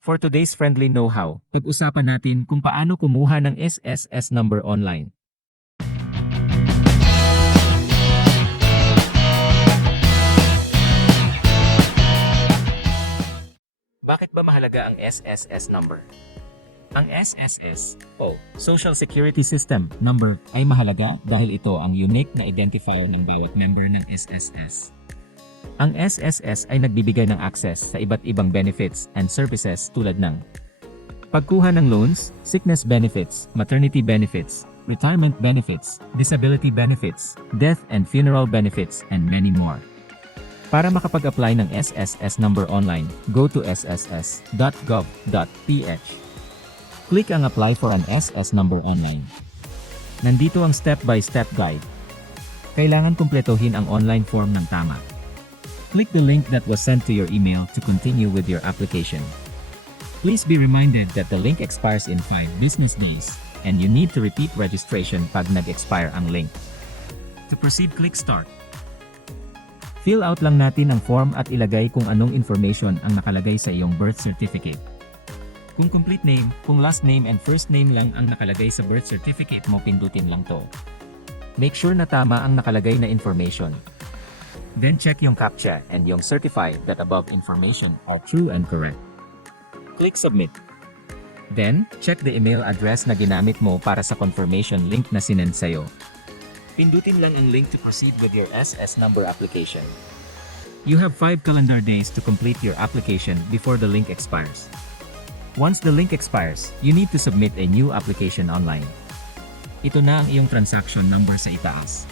For today's friendly know-how, pag-usapan natin kung paano kumuha ng SSS number online. Bakit ba mahalaga ang SSS number? Ang SSS, o Social Security System number, ay mahalaga dahil ito ang unique na identifier ng bawat member ng SSS. Ang SSS ay nagbibigay ng access sa iba't ibang benefits and services tulad ng pagkuha ng loans, sickness benefits, maternity benefits, retirement benefits, disability benefits, death and funeral benefits, and many more. Para makapag-apply ng SSS number online, go to sss.gov.ph. Click ang Apply for an SS number online. Nandito ang step-by-step guide. Kailangan kumpletuhin ang online form ng tama. Click the link that was sent to your email to continue with your application. Please be reminded that the link expires in 5 business days, and you need to repeat registration pag nag-expire ang link. To proceed, click Start. Fill out lang natin ang form at ilagay kung anong information ang nakalagay sa iyong birth certificate. Kung complete name, kung last name and first name lang ang nakalagay sa birth certificate mo, pindutin lang to. Make sure na tama ang nakalagay na information. Then check yung CAPTCHA and yung certify that above information are true and correct. Click Submit. Then, check the email address na ginamit mo para sa confirmation link na sinend sa'yo. Pindutin lang ang link to proceed with your SS number application. You have 5 calendar days to complete your application before the link expires. Once the link expires, you need to submit a new application online. Ito na ang iyong transaction number sa itaas.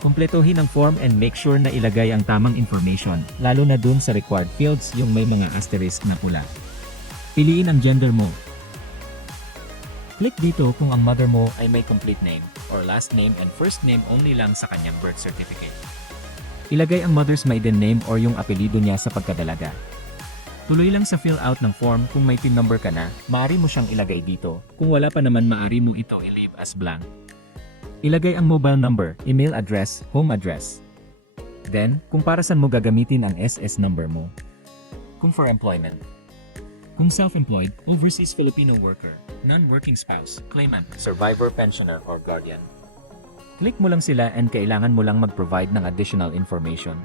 Kumpletuhin ang form and make sure na ilagay ang tamang information, lalo na dun sa required fields yung may mga asterisk na pula. Piliin ang gender mo. Click dito kung ang mother mo ay may complete name or last name and first name only lang sa kanyang birth certificate. Ilagay ang mother's maiden name or yung apelido niya sa pagkadalaga. Tuloy lang sa fill out ng form. Kung may PIN number ka na, maaari mo siyang ilagay dito. Kung wala pa naman, maaari mo ito i-leave as blank. Ilagay ang mobile number, email address, home address. Then, kung para saan mo gagamitin ang SS number mo. Kung for employment. Kung self-employed, overseas Filipino worker, non-working spouse, claimant, survivor, pensioner, or guardian. Click mo lang sila and kailangan mo lang mag-provide ng additional information.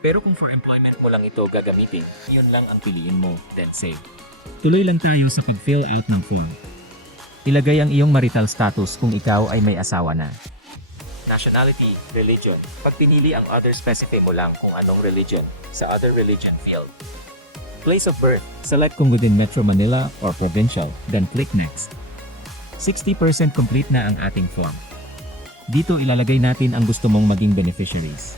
Pero kung for employment mo lang ito gagamitin, yun lang ang piliin mo, then save. Tuloy lang tayo sa pag-fill out ng form. Ilagay ang iyong marital status kung ikaw ay may asawa na. Nationality, religion. Pag pinili ang other, specify mo lang kung anong religion sa other religion field. Place of birth, select kung within Metro Manila or provincial, then click Next. 60% complete na ang ating form. Dito ilalagay natin ang gusto mong maging beneficiaries.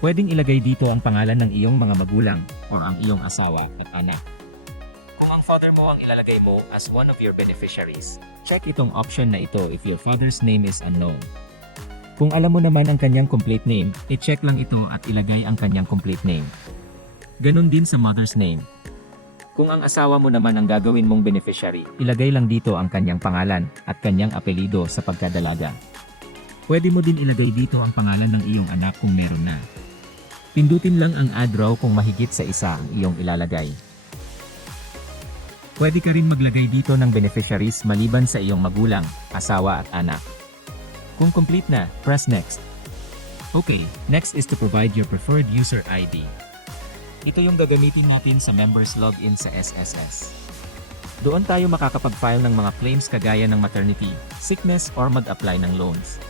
Pwedeng ilagay dito ang pangalan ng iyong mga magulang or ang iyong asawa at anak. Kung ang father mo ang ilalagay mo as one of your beneficiaries, check itong option na ito if your father's name is unknown. Kung alam mo naman ang kanyang complete name, i-check lang ito at ilagay ang kanyang complete name. Ganon din sa mother's name. Kung ang asawa mo naman ang gagawin mong beneficiary, ilagay lang dito ang kanyang pangalan at kanyang apelido sa pagkadalaga. Pwede mo din ilagay dito ang pangalan ng iyong anak kung meron na. Pindutin lang ang add row kung mahigit sa isa ang iyong ilalagay. Pwede ka rin maglagay dito ng beneficiaries maliban sa iyong magulang, asawa at anak. Kung complete na, press Next. Okay, next is to provide your preferred user ID. Ito yung gagamitin natin sa members login sa SSS. Doon tayo makakapag-file ng mga claims kagaya ng maternity, sickness, or mag-apply ng loans.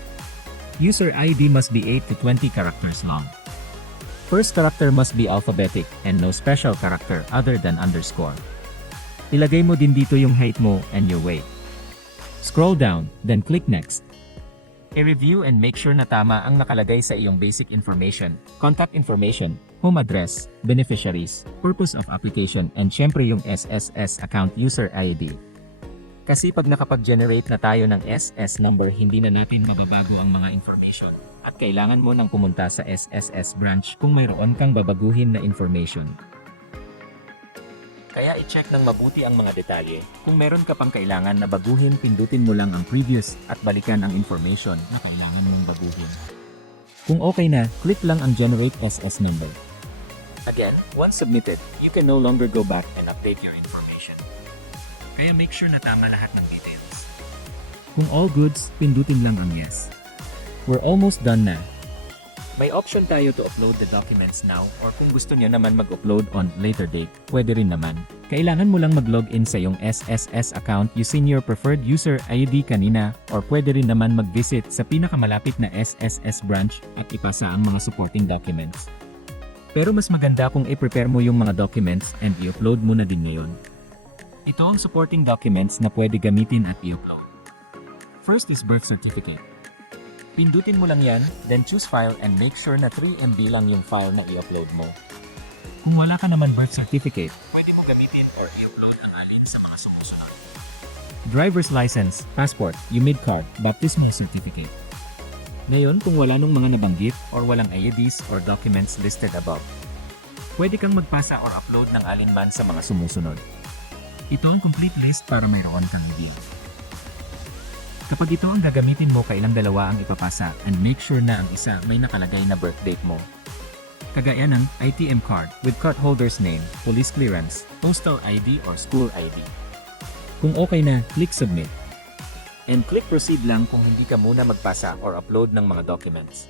User ID must be 8 to 20 characters long. First character must be alphabetic and no special character other than underscore. Ilagay mo din dito yung height mo and your weight. Scroll down, then click Next. I-review and make sure na tama ang nakalagay sa iyong basic information, contact information, home address, beneficiaries, purpose of application, and syempre yung SSS account user ID. Kasi pag nakapag-generate na tayo ng SS number, hindi na natin mababago ang mga information, at kailangan mo nang pumunta sa SSS branch kung mayroon kang babaguhin na information. Kaya i-check ng mabuti ang mga detalye. Kung meron ka pang kailangan na baguhin, pindutin mo lang ang previous at balikan ang information na kailangan mong baguhin. Kung okay na, click lang ang Generate SS Number. Again, once submitted, you can no longer go back and update your information. Kaya make sure na tama lahat ng details. Kung all goods, pindutin lang ang yes. We're almost done na. May option tayo to upload the documents now or kung gusto niyo naman mag-upload on later date, pwede rin naman. Kailangan mo lang mag-login sa iyong SSS account using your preferred user ID kanina or pwede rin naman mag-visit sa pinakamalapit na SSS branch at ipasa ang mga supporting documents. Pero mas maganda kung i-prepare mo yung mga documents and i-upload mo na din ngayon. Ito ang supporting documents na pwede gamitin at i-upload. First is birth certificate. Pindutin mo lang yan, then choose file and make sure na 3 MB lang yung file na i-upload mo. Kung wala ka naman birth certificate, pwede mo gamitin or i-upload ng alin sa mga sumusunod. Driver's license, passport, UMID card, baptismal certificate. Ngayon, kung wala nung mga nabanggit or walang IDs or documents listed above, pwede kang magpasa or upload ng alinman sa mga sumusunod. Ito ang complete list para mayroon kang idea. Kapag ito ang gagamitin mo, kailang dalawa ang ipapasa and make sure na ang isa may nakalagay na birth date mo. Kagaya ng ATM card with cardholder's name, police clearance, postal ID or school ID. Kung okay na, click submit. And click proceed lang kung hindi ka muna magpasa or upload ng mga documents.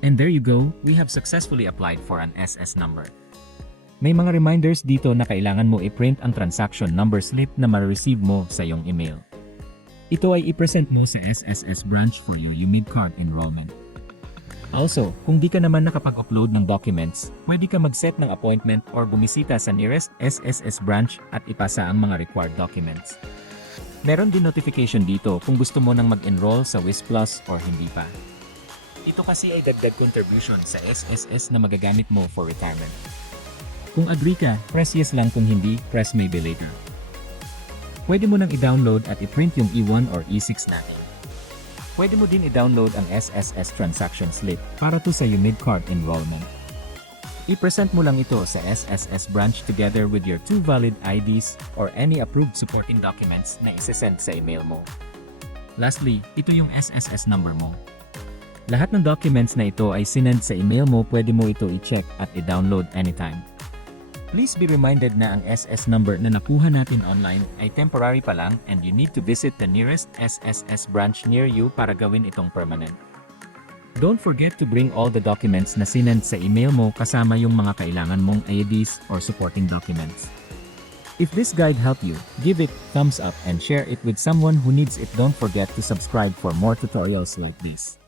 And there you go, we have successfully applied for an SS number. May mga reminders dito na kailangan mo i-print ang transaction number slip na ma-receive mo sa iyong email. Ito ay i-present mo sa SSS branch for your UMID card enrollment. Also, kung di ka naman nakapag-upload ng documents, pwede ka mag-set ng appointment or bumisita sa nearest SSS branch at ipasa ang mga required documents. Meron din notification dito kung gusto mo nang mag-enroll sa WIS Plus or hindi pa. Ito kasi ay dagdag contribution sa SSS na magagamit mo for retirement. Kung agree ka, press yes lang, kung hindi, press maybe later. Pwede mo nang i-download at i-print yung E1 or E6 natin. Pwede mo din i-download ang SSS transaction slip para to sa UMID card enrollment. I-present mo lang ito sa SSS branch together with your 2 valid IDs or any approved supporting documents na isesend sa email mo. Lastly, ito yung SSS number mo. Lahat ng documents na ito ay sinend sa email mo, pwede mo ito i-check at i-download anytime. Please be reminded na ang SS number na nakuha natin online ay temporary pa lang and you need to visit the nearest SSS branch near you para gawin itong permanent. Don't forget to bring all the documents na sinend sa email mo kasama yung mga kailangan mong IDs or supporting documents. If this guide helped you, give it thumbs up and share it with someone who needs it. Don't forget to subscribe for more tutorials like this.